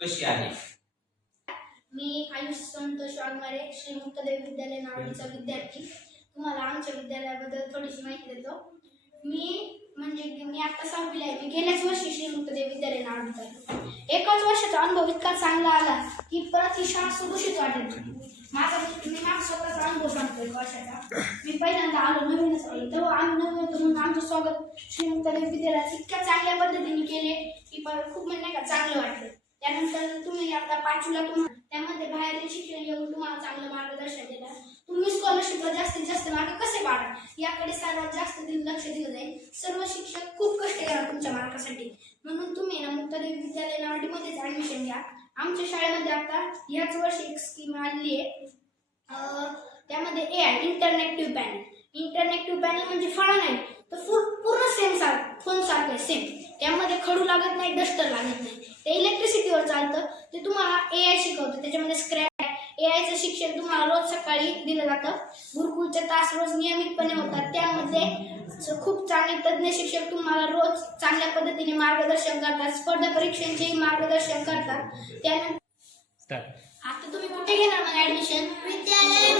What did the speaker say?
कशी आहे? मी आयुष संतोष वाघमारे श्री मुक्तदेव विद्यालय नावडीचा विद्यार्थी. तुम्हाला आमच्या विद्यालयाबद्दल थोडीशी माहिती देतो. मी आता 6वीला आहे. मी गेल्याच वर्षी श्री मुक्तदेव विद्यालय नावडीत आहे. एकाच वर्षाचा अनुभव इतका चांगला आला की परत ही शाळा सुदूषित वाटेल. माझा स्वतःचा अनुभव सांगतो. एक वर्षाचा मी पहिल्यांदा आलो, नवीनच आलो, तेव्हा आम्ही नवीन होतो म्हणून आमचं स्वागत श्री मुक्तदेव विद्यालयात इतक्या चांगल्या पद्धतीने केले की खूप म्हणजे का चांगलं वाटलं. त्यानंतर तुम्ही आता 5वीला तुम्हाला त्यामध्ये बाहेरचे शिक्षण येऊन तुम्हाला चांगलं मार्गदर्शन दिलं. तुम्ही स्कॉलरशिपला जास्तीत जास्त मार्क कसे पाडा याकडे सर्वात जास्त लक्ष दिलं जाईल. सर्व शिक्षक खूप कष्ट करा तुमच्या मार्कासाठी, म्हणून तुम्ही ना मुक्तदेव विद्यालय नावडीमध्येच ऍडमिशन घ्या. आमच्या शाळेमध्ये आता याच वर्षी एक स्कीम आली आहे, त्यामध्ये AI इंटरनेटिव्ह पॅनल. इंटरनेटिव्ह पॅनल म्हणजे फळा नाही तर पूर्ण सेम फोन सारखं सेम. त्यामध्ये खडू लागत नाही, डस्टर लागत नाही, ते इलेक्ट्रिसिटीवर चालतं. ते तुम्हाला AI शिकवतं. त्याच्यामध्ये स्क्रॅच AIचं शिक्षण तुम्हाला रोज सकाळी दिलं जातं. गुरुकुलचे तास रोज नियमितपणे होतात. त्यामध्ये खूप चांगले तज्ज्ञ शिक्षक तुम्हाला रोज चांगल्या पद्धतीने मार्गदर्शन करतात. स्पर्धा परीक्षांचेही मार्गदर्शन करतात. त्यानंतर आता तुम्ही कुठे घेणार मग ऍडमिशन? विद्यालय